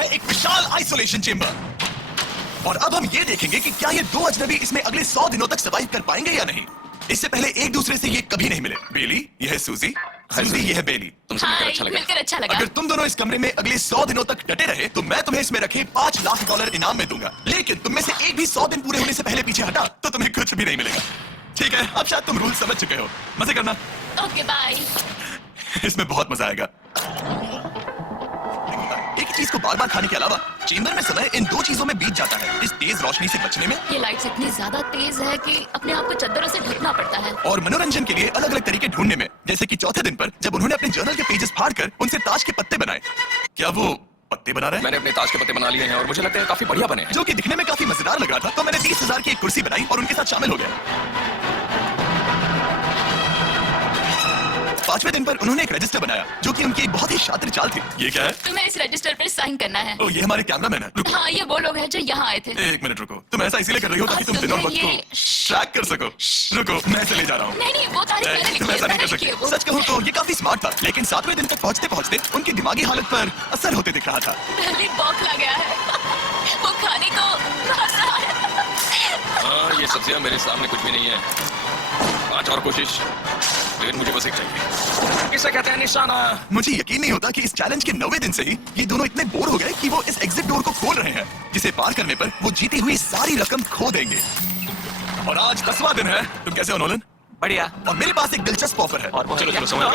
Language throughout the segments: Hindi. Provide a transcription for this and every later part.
है एक विशाल आइसोलेशन चेंबर। और अब हम ये देखेंगे कि क्या ये दो अजनबी इसमें अगले 100 दिनों तक सर्वाइव कर पाएंगे या नहीं। इससे पहले एक दूसरे से ये कभी नहीं मिले। बेली, ये है सूजी, सूजी ये है बेली। तुमसे मिलकर अच्छा लगा। अगर तुम दोनों इस कमरे में अगले 100 दिनों तक डटे रहे तो मैं तुम्हें इसमें रखे $5 लाख इनाम में दूंगा। लेकिन तुम में से एक भी 100 दिन पूरे होने से पहले पीछे हटा तो तुम्हें कुछ भी नहीं मिलेगा। ठीक है, अब शायद तुम रूल समझ चुके हो। मजे करना। Okay bye. इसमें बहुत मजा आएगा। एक ही चीज को बार बार खाने के अलावा चेंबर में समय इन दो चीजों में बीत जाता है, इस तेज रोशनी से बचने में। ये लाइट्स इतनी ज्यादा तेज है कि अपने आप को चद्दरों से ढकना पड़ता है। और मनोरंजन के लिए अलग अलग तरीके ढूंढने में, जैसे कि चौथे दिन पर जब उन्होंने अपने जर्नल के पेजेस फाड़कर उनसे ताश के पत्ते बनाए। क्या वो पत्ते बना रहे हैं? मैंने अपने ताश के पत्ते बना लिए हैं और मुझे लगता है काफी बढ़िया बने हैं। जो कि दिखने में काफी मजेदार लग रहा था, तो मैंने 30,000 की एक कुर्सी बनाई और उनके साथ शामिल हो गया। 5वें दिन पर उन्होंने एक रजिस्टर बनाया जो कि उनकी एक बहुत ही शातिर चाल थी। ये क्या है? तुम्हें इस रजिस्टर पर साइन करना है। ओ, ये हमारे कैमरामैन है। रुको। हाँ, ये वो लोग हैं जो यहाँ आए थे। एक मिनट रुको, तुम ऐसा इसीलिए कर रही हो ताकि तुम दिन और वक्त को ट्रैक कर सको। रुको, मैं चले जा रहा हूँ। नहीं, वो तारीख मैंने लिखी तुम है, ऐसा नहीं कर मैंने लिखी है सकते। वो। सच कहूँ तो ये काफी स्मार्ट था, लेकिन 7वें दिन तक पहुँचते पहुँचते उनकी दिमागी हालत पर असर होते दिख रहा था। पहले बौखला गया है। वो खाने को भाग रहा है। हाँ, ये सब्जियां मेरे सामने कुछ भी नहीं है। 5 और कोशिश, लेकिन मुझे बस एक चाहिए। किसे कहते हैं निशाना? मुझे यकीन नहीं होता कि इस चैलेंज के 9वें दिन से ही ये दोनों इतने बोर हो गए कि वो इस एग्जिट डोर को खोल रहे हैं, जिसे पार करने पर वो जीती हुई सारी रकम खो देंगे। और आज 10वां दिन है। तुम कैसे हो नोलन? बढ़िया। और मेरे पास एक दिलचस्प ऑफर है। और चलो समझ लो।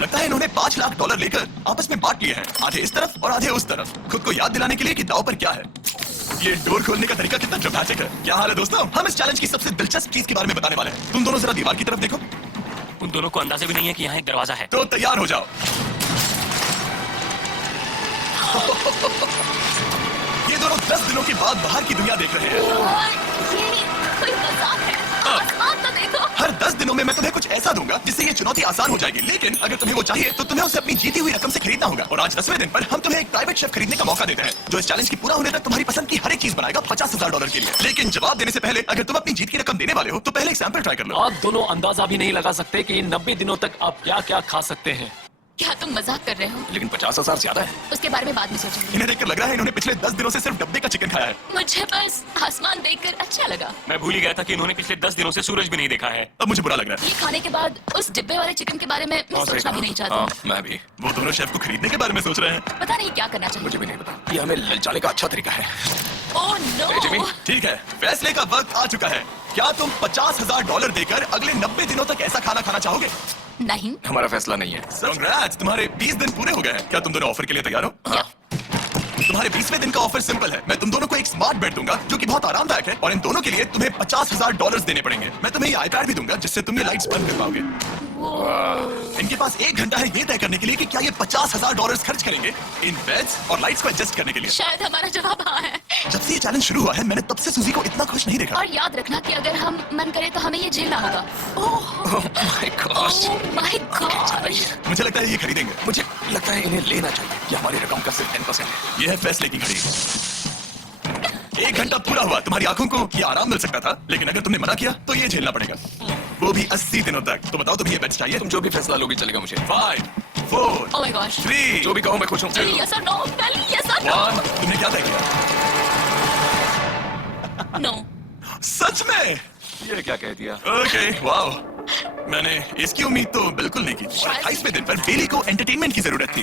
लगता है इन्होंने $5 लाख लेकर आपस में बांट लिए हैं, आधे इस तरफ और आधे उस तरफ, खुद को याद दिलाने के लिए कि दांव पर क्या है। ये डोर खोलने का तरीका कितना ड्रामेटिक है। क्या हाल है दोस्तों? हम इस चैलेंज की सबसे दिलचस्प चीज के बारे में बताने वाले हैं। तुम दोनों जरा दीवार की तरफ देखो। उन दोनों को अंदाजा भी नहीं है कि यहाँ एक दरवाजा है। तो तैयार हो जाओ। ये दोनों 10 दिनों के बाद बाहर की दुनिया देख रहे हैं। ये कोई मजाक है। आसमान तो देखो। हर 10 दिनों में मैं तुम्हें कुछ ऐसा दूंगा जिससे ये चुनौती आसान हो जाएगी, लेकिन अगर तुम्हें वो चाहिए तो तुम्हें उसे अपनी जीती हुई रकम से खरीदना होगा। और आज 10वें दिन पर हम तुम्हें एक प्राइवेट शेफ खरीदने का मौका देते हैं, जो इस चैलेंज की पूरा होने तक तुम्हारी पसंद की हर एक चीज बनाएगा $50,000 के लिए। लेकिन जवाब देने से पहले अगर तुम अपनी जीत की रकम देने वाले हो तो पहले एक सैंपल ट्राई कर लो। आप दोनों अंदाजा भी नहीं लगा सकते कि इन 90 दिनों तक आप क्या क्या खा सकते हैं। क्या तुम मजाक कर रहे हो? लेकिन 50,000 ज्यादा है। उसके बारे में बाद में सोचेंगे। इन्हें देखकर लग रहा है इन्होंने पिछले 10 दिनों से सिर्फ डब्बे का चिकन खाया है। मुझे बस आसमान देखकर अच्छा लगा। मैं भूल ही गया था कि इन्होंने पिछले 10 दिनों से सूरज भी नहीं देखा है। अब मुझे बुरा लग रहा है। ये खाने के बाद उस डिब्बे वाले चिकन के बारे में मैं सोचना भी नहीं चाहती। हाँ, मैं भी। वो दोनों शेफ को खरीदने के बारे में सोच रहे हैं। पता नहीं क्या करना चाहिए। मुझे भी नहीं पता। ये हमें ललचाने का अच्छा तरीका है। ओह जिमी। नो। ठीक है, फैसले का वक्त आ चुका है। क्या तुम $50,000 देकर अगले 90 दिनों तक ऐसा खाना खाना चाहोगे? नहीं। हमारा फैसला नहीं है। Congrats, तुम्हारे 20 दिन पूरे हो गए हैं। क्या तुम दोनों ऑफर के लिए तैयार हो? हाँ। तुम्हारे 20वें दिन का ऑफर सिंपल है। मैं तुम दोनों को एक स्मार्ट बेड दूंगा जो कि बहुत आरामदायक है, और इन दोनों के लिए तुम्हें $50,000 देने पड़ेंगे। मैं तुम्हें ये आईपैड भी दूंगा जिससे तुम ये लाइट्स बंद कर पाओगे। इनके पास 1 घंटा है ये तय करने के लिए कि क्या ये $50,000 खर्च करेंगे इन बेड्स और लाइट्स को एडजस्ट करने के लिए। शायद हमारा जवाब हाँ है। जब से ये चैलेंज शुरू हुआ है मैंने तब से सूजी को इतना खुश नहीं देखा। और याद रखना कि अगर हम मन करे तो हमें ये झेलना होगा। Oh my gosh. My God. मुझे लगता है ये खरीदेंगे। मुझे लगता है इन्हें लेना चाहिए। ये हमारी रकम का सिर्फ 10% है। ये है फैसले की घड़ी। 1 घंटा पूरा हुआ, तुम्हारी आंखों को ये आराम मिल सकता था, लेकिन अगर तुमने मना किया तो ये झेलना पड़ेगा, वो भी 80 दिनों तक। तो बताओ तुम्हें ये बेड्स चाहिए? तुम जो भी फैसला लोगी चलेगा मुझे। 5 4 ओह माय गॉश। 3 जो भी कहो मैं खुश हूँ। यस और नो। यस और नो। 1 तुमने क्या तय किया? नो। सच में? ये क्या कह दिया? Okay, wow. मैंने इसकी उम्मीद तो बिल्कुल नहीं की। 28वें दिन पर बेली को एंटरटेनमेंट की जरूरत थी,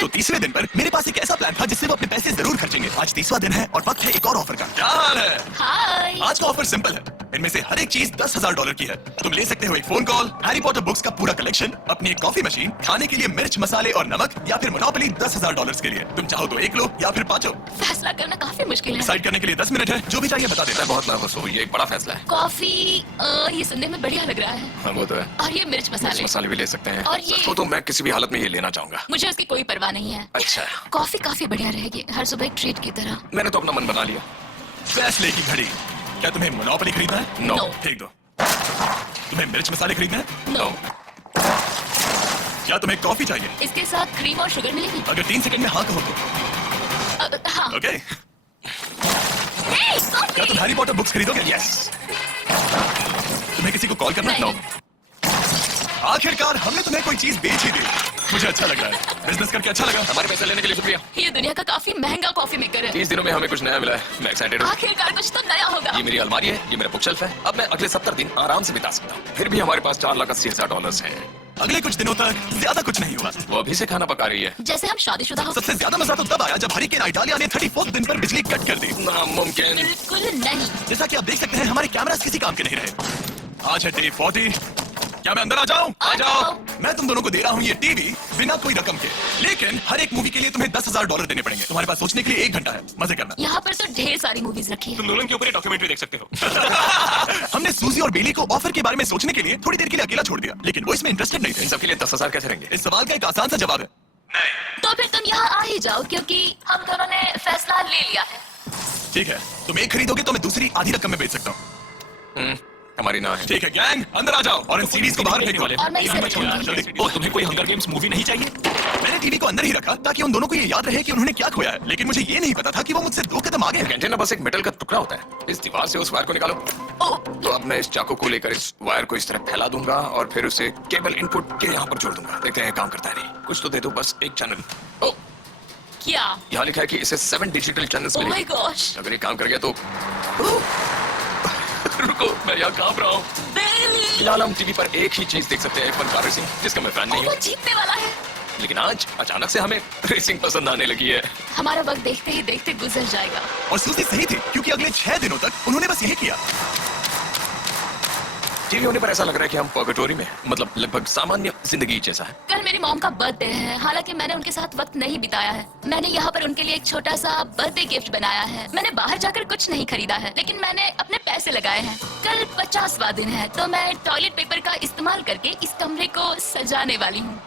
तो 30वें दिन पर मेरे पास एक ऐसा प्लान था जिससे वो अपने पैसे जरूर खर्चेंगे। आज 30वां दिन है और वक्त है एक और ऑफर का। क्या हाल है? हाय। आज का ऑफर सिंपल है। इनमें से हर एक चीज $10,000 की है। तुम ले सकते हो एक phone call, Harry Potter books का पूरा कलेक्शन, अपनी एक कॉफी मशीन, खाने के लिए मिर्च मसाले और नमक, या फिर मोनोपोली $10,000 के लिए। तुम चाहो तो 1 लो या फिर 5 हो। फैसला करना काफी मुश्किल है। डिसाइड करने के लिए 10 मिनट है। जो भी चाहिए बता देता मैं बहुत नर्वस हूँ। ये एक बड़ा फैसला है। कॉफी ये सुनने में बढ़िया लग रहा है। हाँ, वो तो है। और ये मिर्च मसाले। मसाले भी ले सकते हैं। और ये- सच कहूं तो मैं किसी भी हालत में ये लेना चाहूंगा। मुझे उसकी कोई परवाह नहीं है। अच्छा, कॉफी काफी बढ़िया रहेगी, हर सुबह एक ट्रीट की तरह। मैंने तो अपना मन बना लिया। फैसले की घड़ी। क्या तुम्हें मोनोपोली खरीदना है? नो। No. फेंक दो। तुम्हें मिर्च मसाले खरीदना है? नो। क्या तुम्हें कॉफी चाहिए? इसके साथ क्रीम और शुगर मिलेगी? अगर 3 सेकंड में हाँ कहो तो। हाँ। ओके। Hey, क्या कॉफी! तुम हैरी पॉटर बुक्स खरीदोगे? यस। तुम्हें किसी को कॉल करना है? नहीं। आखिरकार हमने तुम्हें कोई चीज बेच ही दी। मुझे अच्छा लग रहा है, बिजनेस करके अच्छा लगा। हमारे पैसे लेने के लिए शुक्रिया। ये दुनिया का काफी महंगा कॉफी मेकर है। 30 दिनों में हमें कुछ नया मिला है, मैं एक्साइटेड हूँ। आखिरकार कुछ तो नया होगा। ये मेरी अलमारी है, ये मेरा बुक शेल्फ है। अब मैं अगले 70 दिन आराम से बिता सकता हूँ। फिर भी हमारे पास $4,80,000 है। अगले कुछ दिनों तक ज्यादा कुछ नहीं हुआ। वो अभी से खाना पका रही है। जैसे हम शादीशुदा हो। सबसे ज्यादा मजा तो तब आया जब हरिकेन आइटालिया ने 34th दिन पर बिजली कट कर दी। नामुमकिन। बिल्कुल नहीं। जैसा कि आप देख सकते हैं, हमारे कैमरास किसी काम के नहीं रहे। आज है डे 40। क्या मैं अंदर आ जाऊं? आ जाओ। मैं तुम दोनों को दे रहा हूँ ये टीवी बिना कोई रकम के, लेकिन हर एक मूवी के लिए तुम्हें $10,000 देने पड़ेंगे। तुम्हारे पास सोचने के लिए 1 घंटा है, मजे करना। यहाँ पर तो ढेर सारी मूवीज रखी है। तुम नोलन के ऊपर डॉक्यूमेंट्री देख सकते हो। हमने सूजी और बेली को ऑफर के बारे में सोचने के लिए थोड़ी देर के लिए अकेला छोड़ दिया, लेकिन वो इसमें इंटरेस्टेड नहीं थे। इन सबके लिए 10,000 कैसे रहेंगे? इस सवाल का एक आसान सा जवाब है नहीं। तो फिर तुम यहाँ आ ही जाओ, क्योंकि हम दोनों ने फैसला ले लिया है। ठीक है, तुम एक खरीदोगे तो मैं दूसरी आधी रकम में बेच सकता हूँ। हमारी ना है। ठीक है गैंग, अंदर आ जाओ और इन सीरीज को बाहर फेंको। और मैं इसे रखूंगी। जल्दी। और तुम्हें कोई हंगर गेम्स मूवी नहीं चाहिए? मैंने टीवी को अंदर ही रखा ताकि उन दोनों को ये याद रहे कि उन्होंने क्या खोया है, लेकिन मुझे ये नहीं पता था कि वो मुझसे 2 कदम आगे हैं। एंटेना बस एक मेटल का टुकड़ा होता है। इस दीवार से उस वायर को निकालो। ओह, तो अब मैं इस चाकू को लेकर इस वायर को इस तरह फैला दूंगा और फिर उसे केबल इनपुट के यहाँ पर जोड़ दूंगा। देखते हैं काम करता है नहीं। कुछ तो दे दो, बस एक चैनल। ओह, क्या? यहाँ लिखा है कि इसे 7 डिजिटल चैनल्स ओह माय मिलेंगे। गॉश। अगर ये काम कर गया तो रुको, मैं यहाँ कांप रहा हूँ। बेली। फिलहाल हम टीवी पर एक ही चीज देख सकते हैं, F1 कार रेसिंग, जिसका मैं फैन नहीं वो हूँ। जीतने वाला है। लेकिन आज अचानक से हमें रेसिंग पसंद आने लगी है। हमारा वक्त देखते ही देखते गुजर जाएगा। और सूजी सही थी, क्योंकि अगले 6 दिनों तक उन्होंने बस यही किया। टीवी होने पर ऐसा लग रहा है कि हम पर्गेटोरी में, मतलब लगभग सामान्य जिंदगी जैसा है। कल मेरी मॉम का बर्थडे है, हालांकि मैंने उनके साथ वक्त नहीं बिताया है। मैंने यहाँ पर उनके लिए एक छोटा सा बर्थडे गिफ्ट बनाया है। मैंने बाहर जाकर कुछ नहीं खरीदा है, लेकिन मैंने अपने पैसे लगाए हैं। कल 50वां दिन है, तो मैं टॉयलेट पेपर का इस्तेमाल करके इस कमरे को सजाने वाली हूँ।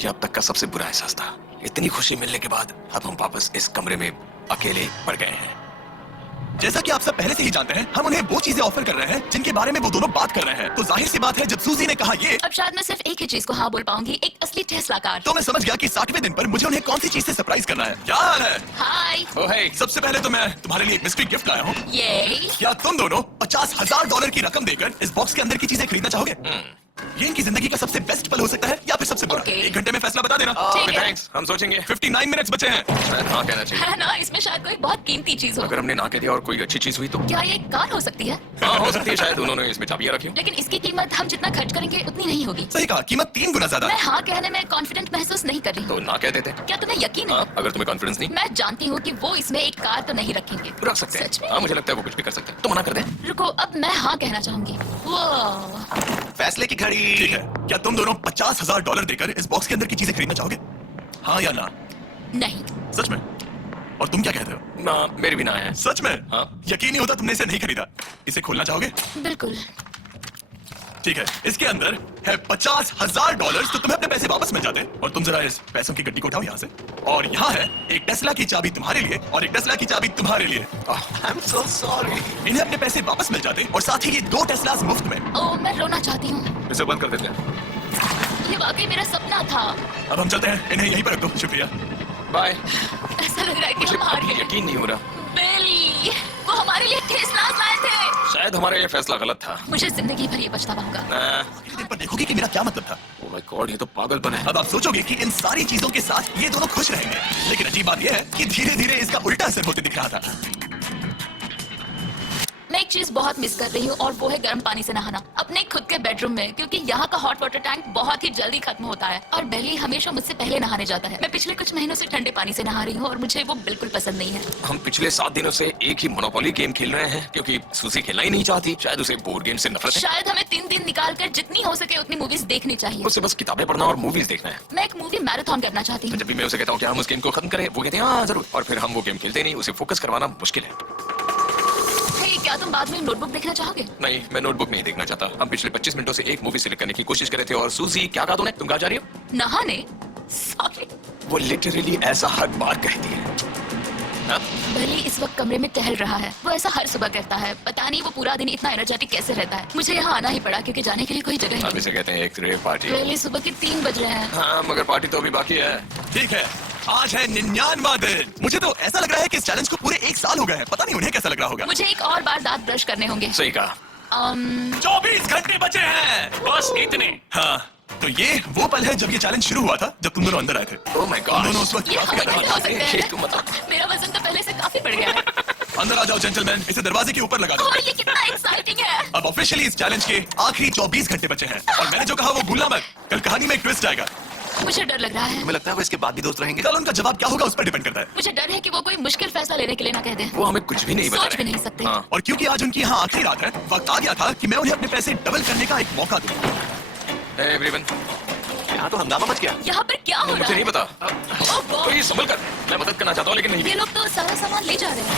ये अब तक का सबसे बुरा एहसास था। इतनी खुशी मिलने के बाद अब हम वापस इस कमरे में अकेले पड़ गए हैं। जैसा कि आप सब पहले से ही जानते हैं, हम उन्हें वो चीजें ऑफर कर रहे हैं जिनके बारे में वो दोनों बात कर रहे हैं। तो जाहिर सी बात है, जब सूजी ने कहा ये, अब शायद मैं सिर्फ एक ही चीज को हाँ बोल पाऊंगी, एक असली टेस्ला कार। तो मैं समझ गया कि 60वें दिन पर मुझे उन्हें कौन सी चीज से सरप्राइज करना है। क्या हाल है? हाय। ओह हे, सबसे पहले तो मैं तुम्हारे लिए एक मिस्ट्री गिफ्ट लाया हूँ। ये क्या तुम दोनों $50,000 की रकम देकर इस बॉक्स के अंदर की चीजें खरीदना चाहोगे? ये इनकी जिंदगी का सबसे बेस्ट पल हो सकता है या फिर सबसे बुरा। Okay. 1 घंटे में फैसला बता देना। ठीक है। थैंक्स, हम सोचेंगे। 59 मिनट्स बचे हैं। शायद हाँ कहना चाहिए। है ना, इसमें शायद कोई बहुत कीमती चीज हो। अगर हमने ना कह दिया और कोई अच्छी चीज हुई तो? क्या ये कार हो सकती है? हाँ, हो सकती है। शायद उन्होंने इसमें चाबियां रखी हो। लेकिन इसकी कीमत हम जितना खर्च करेंगे उतनी नहीं होगी। सही कहा, कीमत 3 गुना ज्यादा मैं है। हाँ कहने में कॉन्फिडेंट महसूस नहीं कर रही तो हूँ। ना कह देते। क्या तुम्हें यकीन है? हाँ, अगर तुम्हें कॉन्फिडेंस नहीं, मैं जानती हूँ कि वो इसमें एक कार तो नहीं रखेंगे। रख सकते सच हैं। में? हाँ, मुझे लगता है वो कुछ भी कर सकते हैं। तो मना कर दे। रुको, अब मैं हाँ कहना चाहूंगी। वो फैसले की घड़ी। ठीक है, क्या तुम दोनों $50,000 देकर इस बॉक्स के अंदर की चीजें खरीदना चाहोगे? हाँ या ना? नहीं। सच में? और तुम क्या कहते हो? ना, मेरी भी ना है। सच में? हाँ। यकीन नहीं होता तुमने इसे नहीं खरीदा। इसे खोलना चाहोगे? बिल्कुल। ठीक है, इसके अंदर है $50,000, तो तुम्हें अपने पैसे वापस मिल जाते। और तुम जरा इस पैसों की गड्डी को उठाओ यहाँ से। और यहाँ है एक टेस्ला की चाबी तुम्हारे लिए और एक टेस्ला की चाबी तुम्हारे लिए। I'm so sorry। इन्हें अपने पैसे वापस मिल जाते और साथ ही ये 2 टेस्लास मुफ्त में। ओ, मैं रोना चाहती हूँ। इसे बंद कर देते हैं। ये वाकई मेरा सपना था। अब हम चलते हैं, इन्हें यहीं पर रख दो। शुक्रिया। बाय। ऐसा लग रहा है कि मुझे हम हार अभी गए। यकीन नहीं हो रहा। बेली, वो हमारे लिए टेस्ला लाए थे। शायद हमारा ये फैसला गलत था। मुझे जिंदगी भर ये पछतावा होगा। आखिरी दिन पर देखोगे कि मेरा क्या मतलब था। ओह माय गॉड, ये तो पागलपन है। अब आप सोचोगे कि इन सारी चीजों के साथ ये दोनों खुश रहेंगे, लेकिन अजीब बात यह है कि धीरे धीरे इसका उल्टा असर होते दिख रहा था। मैं एक चीज बहुत मिस कर रही हूँ और वो है गर्म पानी से नहाना अपने खुद के बेडरूम में, क्योंकि यहाँ का हॉट वाटर टैंक बहुत ही जल्दी खत्म होता है और बेली हमेशा मुझसे पहले नहाने जाता है। मैं पिछले कुछ महीनों से ठंडे पानी से नहा रही हूँ और मुझे वो बिल्कुल पसंद नहीं है। हम पिछले 7 दिनों से एक ही मोनोपोली गेम खेल रहे हैं, क्योंकि सूसी खेलना ही नहीं चाहती। शायद उसे बोर्ड गेम से नफरत है। शायद हमें 3 दिन निकाल कर जितनी हो सके उतनी मूवीज देखनी चाहिए। उसे बस किताबें पढ़ना और मूवीज देखना है। मैं एक मूवी मैराथन करना चाहती हूँ। जब भी मैं उसे कहता हूँ कि हम उस गेम को खत्म करें, वो कहते हैं हाँ जरूर, और फिर हम वो गेम खेलते नहीं। उसे फोकस करवाना मुश्किल है। हे, क्या तुम बाद में नोटबुक देखना चाहोगे? नहीं, मैं नोटबुक नहीं देखना चाहता। हम पिछले 25 मिनटों से एक मूवी सिलेक्ट करने की कोशिश कर रहे थे। और सूजी, क्या कहा तूने? तुम कहाँ जा रही हो? नहाने? सॉरी। वो लिटरली ऐसा हर बार कहती है। हाँ? बेली इस वक्त कमरे में टहल रहा है। वो ऐसा हर सुबह करता है। पता नहीं वो पूरा दिन इतना एनर्जेटिक कैसे रहता है। मुझे यहाँ आना ही पड़ा क्योंकि जाने के लिए कोई जगह हम नहीं। इसे कहते हैं एक रेव पार्टी। बेली, सुबह के 3 बज रहे हैं। हाँ, मगर पार्टी तो अभी बाकी है। ठीक है, आज है 99वां दिन। मुझे तो ऐसा लग रहा है कि इस चैलेंज को पूरे 1 साल हो गए हैं। पता नहीं उन्हें कैसा लग रहा होगा। मुझे एक और बार दांत ब्रश करने होंगे। सही कहा। 24 घंटे बचे हैं। बस इतने। हाँ, तो ये वो पल है जब ये चैलेंज शुरू हुआ था, जब तुम दोनों अंदर आए थे। ओह माय तुम दोनों गॉड। उस वक्त ये काफी हम ज्यादा अकेले हो सकते ये हैं। तुम बताओ। मेरा वजन तो पहले से काफी बढ़ गया है। अंदर आ जाओ जेंटलमैन, इसे दरवाजे के ऊपर लगा दो। और ये कितना एक्साइटिंग है। अब ऑफिशियली इस चैलेंज के आखिरी 24 घंटे बचे हैं और मैंने जो कहा वो भूलना मत। कल कहानी में एक ट्विस्ट आएगा। मुझे डर लग रहा है। हमें लगता है वो इसके बाद भी दोस्त रहेंगे। कल उनका जवाब क्या होगा उस पर डिपेंड करता है। मुझे डर है कि वो कोई मुश्किल फैसला लेने के लिए ना कह दें। वो हमें कुछ भी नहीं बता सोच भी रहे। नहीं सकते। हाँ। और क्योंकि आज उनकी यहाँ आखिरी रात है, वक्त आ गया था कि मैं उन्हें अपने पैसे डबल करने का एक मौका दूं। Hey, everyone, यहाँ तो हंगामा मच गया। यहाँ पर क्या हो रहा मुझे है? नहीं पता। ओह, तो ये संभल कर, मैं मदद करना चाहता हूँ लेकिन नहीं ये भी। लोग तो सारा सामान ले जा रहे हैं।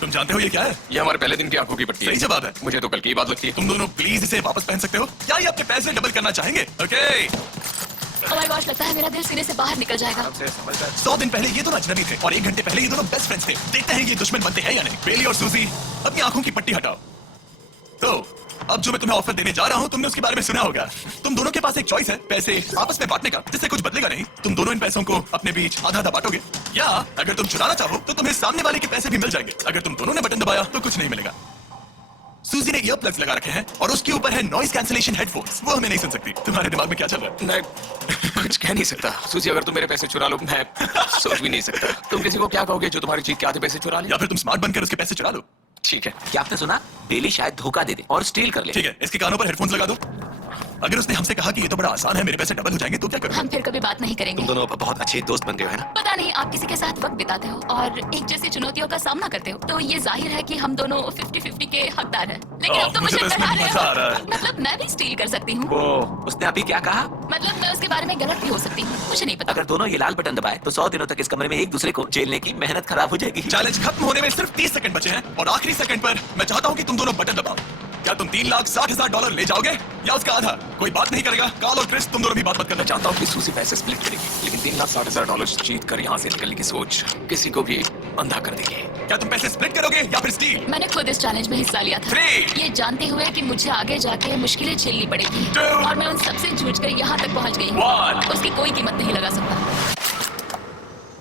तुम जानते हो ये क्या है? ये हमारे पहले दिन की आंखों की पट्टी है। सही जवाब है। मुझे तो कल की बात लगती है। तुम दोनों प्लीज इसे वापस पहन सकते हो या ये अपने पैसे डबल करना चाहेंगे? ओके। ओह माय गॉड, लगता है मेरा दिल सीने से बाहर निकल जाएगा। 100 दिन पहले ये दोनों अजनबी थे और 1 घंटे पहले ये दोनों बेस्ट फ्रेंड्स थे। देखते हैं ये दुश्मन बनते हैं या नहीं। बेली और सूजी, अपनी आंखों की पट्टी हटाओ। तो अब जो मैं तुम्हें ऑफर देने जा रहा हूँ, तुमने उसके बारे में सुना होगा। तुम दोनों के पास एक चॉइस है, पैसे आपस में बांटने का, जिससे कुछ बदलेगा नहीं। तुम दोनों इन पैसों को अपने बीच आधा आधा बांटोगे, या अगर तुम चुराना चाहो तो तुम्हें सामने वाले के पैसे भी मिल जाएंगे। अगर तुम दोनों ने बटन दबाया तो कुछ नहीं मिलेगा। सूजी ने ईयर प्लग्स लगा रखे हैं और उसके ऊपर है नॉइस कैंसलेशन हेडफोन्स। वो हमें नहीं सुन सकती। तुम्हारे दिमाग में क्या चल रहा है? मैं कुछ कह नहीं सकता। सूजी, अगर तुम मेरे पैसे चुरा लो, मैं सोच भी नहीं सकता। तुम किसी को क्या कहोगे जो तुम्हारी जीत के आधे पैसे चुरा ले? या फिर तुम स्मार्ट बनकर उसके पैसे चुरा लो। ठीक है। क्या आपने सुना? बेली शायद धोखा दे दे और स्टील कर ले। ठीक है, इसके कानों पर हेडफोन्स लगा दो। अगर उसने हमसे कहा कि ये तो बड़ा आसान है, मेरे पैसे डबल हो जाएंगे, तो क्या करोगे? हम फिर कभी बात नहीं करेंगे। तुम दोनों अब बहुत अच्छे दोस्त बन गए हो, है ना? पता नहीं, आप किसी के साथ वक्त बिताते हो और एक जैसी चुनौतियों का सामना करते हो, तो ये जाहिर है कि हम दोनों 50-50 के हकदार हैं। लेकिन अब तो मुझे मुझे तो इसमें डरा रहे मजा आ रहा है। हो। मतलब मैं भी स्टील कर सकती हूँ। ओह, उसने अभी क्या कहा? मतलब मैं उसके बारे में गलत भी हो सकती हूँ, मुझे नहीं पता। अगर दोनों ये लाल बटन दबाए तो 100 दिनों तक इस कमरे में एक दूसरे को झेलने की मेहनत खराब हो जाएगी। चैलेंज खत्म होने में सिर्फ 30 सेकंड बचे हैं और आखिरी सेकंड पर मैं चाहता हूँ कि तुम दोनों बटन दबाओ। क्या तुम $3,60,000 ले जाओगे या उसका आधा? कोई बात नहीं करेगा। कार्ल और क्रिस, तुम दोनों भी बात मत करना। मैं चाहता हूँ कि सूजी पैसे स्प्लिट करेगी, लेकिन $3,60,000 जीत कर यहाँ से निकलने की सोच किसी को भी अंधा कर देगी। क्या तुम पैसे स्प्लिट करोगे या फिर स्टील? मैंने खुद इस चैलेंज में हिस्सा लिया था, 3, ये जानते हुए कि मुझे आगे जाके मुश्किलें झेलनी पड़ेगी 2, और मैं उन सबसे जूझ कर यहाँ तक पहुँच गई हूँ। 1। उसकी कोई कीमत नहीं लगा सकता।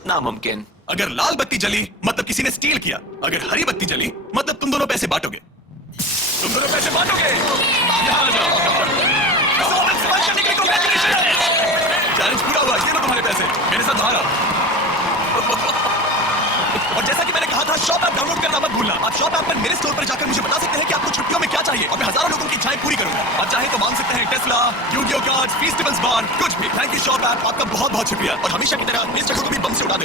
नामुमकिन। अगर लाल बत्ती जली मतलब किसी ने स्टील किया, अगर हरी बत्ती जली मतलब तुम दोनों पैसे बांटोगे। तुम दोनों पैसे बांटोगे। यहाँ आ जाओ। परफॉर्मेंस स्मार्ट करने के लिए congratulations। चैलेंज पूरा हुआ, ये लो तुम्हारे पैसे। मेरे साथ बाहर आओ। और जैसा कि मैंने कहा था, शॉप ऐप डाउनलोड करना मत भूलना। आप शॉप ऐप पर मेरे स्टोर पर जाकर मुझे बता सकते हैं कि आपको छुट्टियों में क्या चाहिए और मैं हजारों लोगों की इच्छाएं पूरी करूंगा। आप चाहे तो मांग सकते हैं टेस्ला, यूगियो कार्ड्स, फेस्टिवल्स बार, कुछ भी। थैंक यू शॉप ऐप, आपका बहुत बहुत शुक्रिया और हमेशा की तरह इस जगह को भी बम से उड़ा दें।